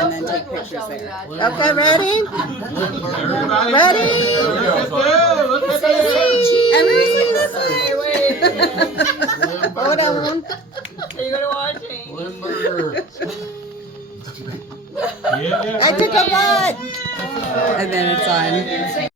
and then take pictures there. Okay, ready? Everybody. Ready? Look at that. Everybody, hold on. Are you gonna watch it? Limburger. Yeah. I took a bite. And then it's on.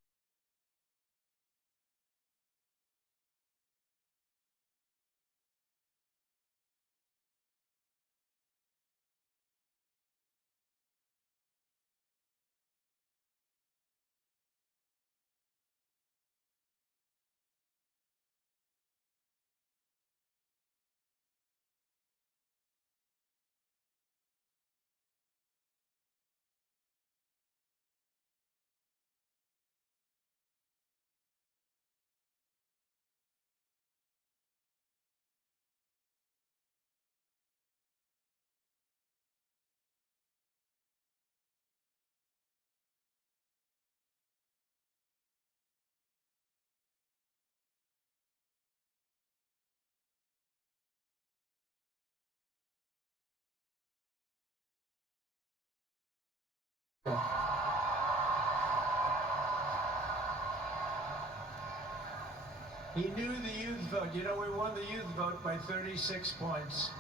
He knew the youth vote. You know, we won the youth vote by 36 points.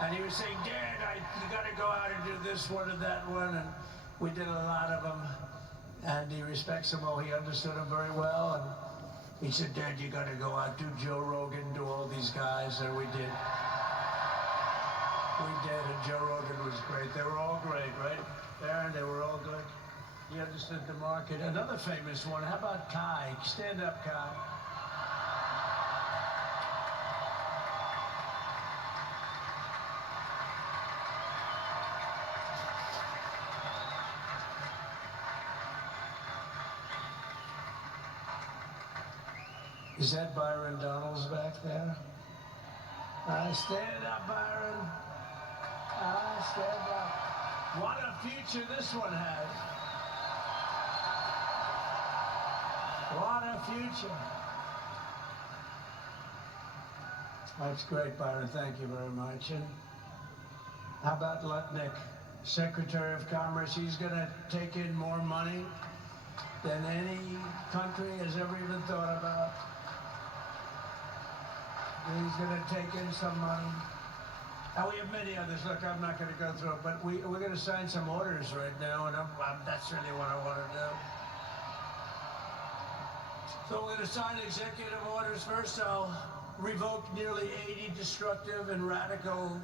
And he was saying, Dad, you got to go out and do this one and that one. And we did a lot of them. And he respects them all. He understood them very well. And he said, Dad, you got to go out, do Joe Rogan, do all these guys. And we did. We did. And Joe Rogan was great. They were all great, right? Aaron, they were all good. He understood the market. Another famous one. How about Kai? Stand up, Kai. Is that Byron Donalds back there? Stand up, Byron. Stand up. What a future this one has. What a future. That's great, Byron. Thank you very much. And how about Lutnick, Secretary of Commerce? He's going to take in more money than any country has ever even thought about. He's going to take in some money. And we have many others. Look, I'm not going to go through it, but we're going to sign some orders right now, and that's really what I want to do. So we're going to sign executive orders. First, I'll revoke nearly 80 destructive and radical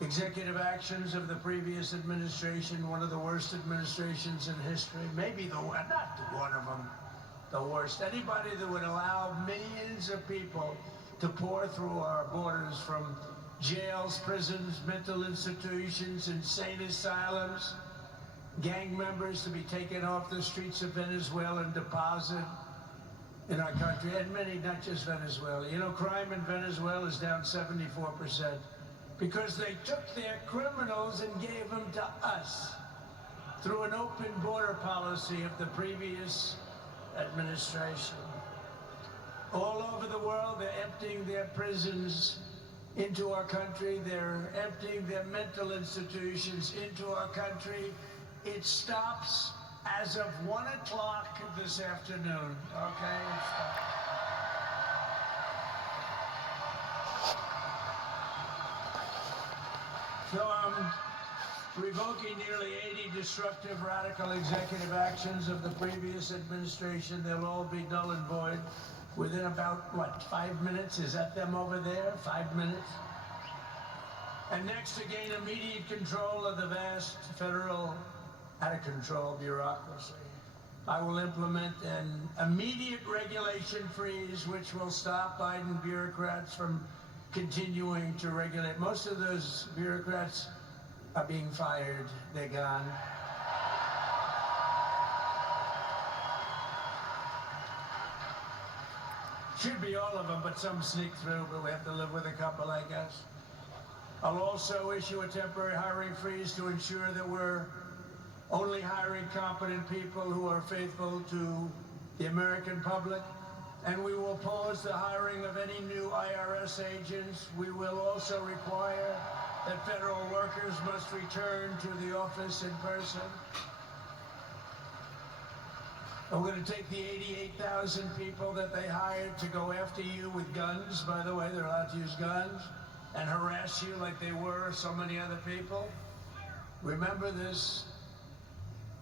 executive actions of the previous administration, one of the worst administrations in history. Maybe not one of them, the worst. Anybody that would allow millions of people to pour through our borders from jails, prisons, mental institutions, insane asylums, gang members to be taken off the streets of Venezuela and deposited in our country, and many, not just Venezuela. You know, crime in Venezuela is down 74% because they took their criminals and gave them to us through an open border policy of the previous administration. All over the world, they're emptying their prisons into our country. They're emptying their mental institutions into our country. It stops as of 1 o'clock this afternoon, okay? So I'm revoking nearly 80 destructive, radical executive actions of the previous administration. They'll all be null and void within about, 5 minutes? Is that them over there? 5 minutes? And next, to gain immediate control of the vast federal, out-of-control bureaucracy, I will implement an immediate regulation freeze, which will stop Biden bureaucrats from continuing to regulate. Most of those bureaucrats are being fired. They're gone. Should be all of them, but some sneak through, but we have to live with a couple, I guess. I'll also issue a temporary hiring freeze to ensure that we're only hiring competent people who are faithful to the American public. And we will pause the hiring of any new IRS agents. We will also require that federal workers must return to the office in person. And we're going to take the 88,000 people that they hired to go after you with guns. By the way, they're allowed to use guns and harass you like they were so many other people. Remember this.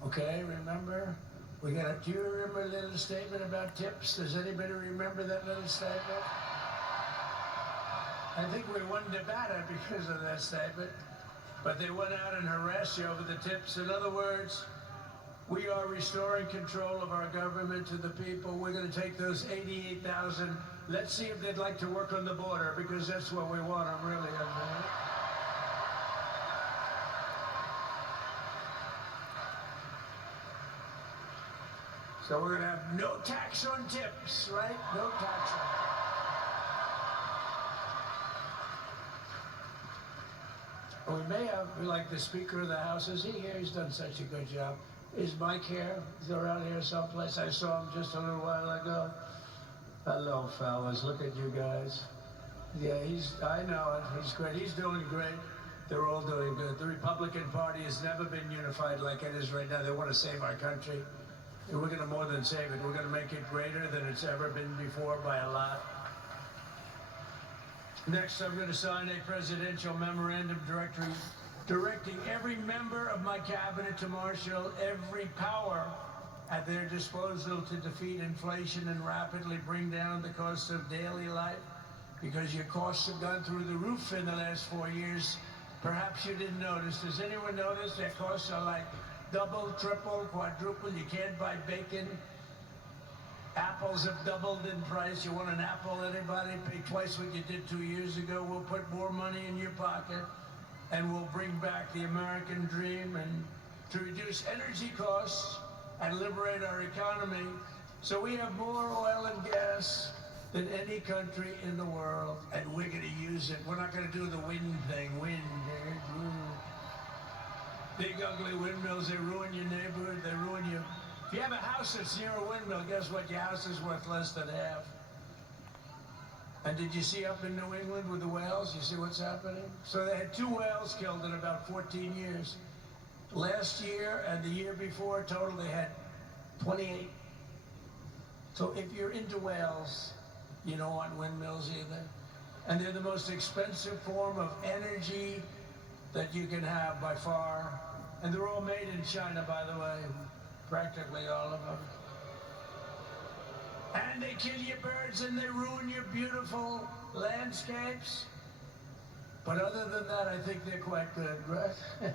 Okay, remember? Do you remember the little statement about tips? Does anybody remember that little statement? I think we won Nevada because of that statement. But they went out and harassed you over the tips. In other words, we are restoring control of our government to the people. We're going to take those 88,000. Let's see if they'd like to work on the border, because that's what we want them really. So we're going to have no tax on tips, right? No tax on tips. We may have, like the Speaker of the House, is he here? He's done such a good job. Is Mike here? Is he around here someplace? I saw him just a little while ago. Hello, fellas. Look at you guys. Yeah, I know it. He's great. He's doing great. They're all doing good. The Republican Party has never been unified like it is right now. They want to save our country. And we're going to more than save it. We're going to make it greater than it's ever been before by a lot. Next, I'm going to sign a presidential memorandum directing every member of my cabinet to marshal every power at their disposal to defeat inflation and rapidly bring down the cost of daily life, because your costs have gone through the roof in the last 4 years. Perhaps you didn't notice. Does anyone notice that costs are like double, triple, quadruple? You can't buy bacon. Apples have doubled in price. You want an apple, anybody? Pay twice what you did 2 years ago. We'll put more money in your pocket, and we'll bring back the American dream and to reduce energy costs and liberate our economy. So we have more oil and gas than any country in the world, and we're going to use it. We're not going to do the wind thing. Wind. Big ugly windmills, they ruin your neighborhood, they ruin you. If you have a house that's near a windmill, guess what? Your house is worth less than half. And did you see up in New England with the whales? You see what's happening? So they had 2 whales killed in about 14 years. Last year and the year before, total they had 28. So if you're into whales, you don't want windmills either. And they're the most expensive form of energy that you can have by far. And they're all made in China, by the way, practically all of them. And they kill your birds and they ruin your beautiful landscapes. But other than that, I think they're quite good, right?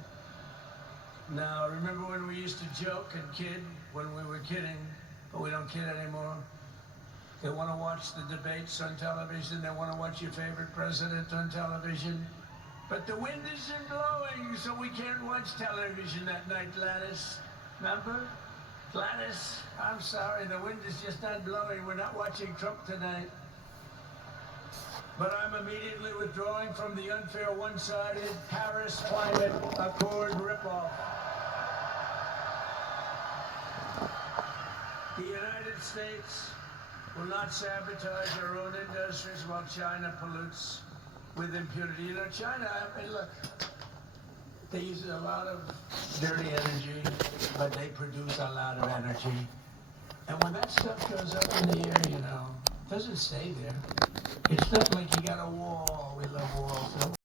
Now, remember when we used to joke and kid, when we were kidding, but we don't kid anymore? They want to watch the debates on television. They want to watch your favorite president on television. But the wind isn't blowing, so we can't watch television that night, Gladys. Remember? Gladys, I'm sorry, the wind is just not blowing. We're not watching Trump tonight. But I'm immediately withdrawing from the unfair, one-sided Paris Climate Accord ripoff. The United States will not sabotage our own industries while China pollutes with impunity. You know, China, I mean, look, they use a lot of dirty energy, but they produce a lot of energy. And when that stuff goes up in the air, you know, it doesn't stay there. It's not like you got a wall. We love walls.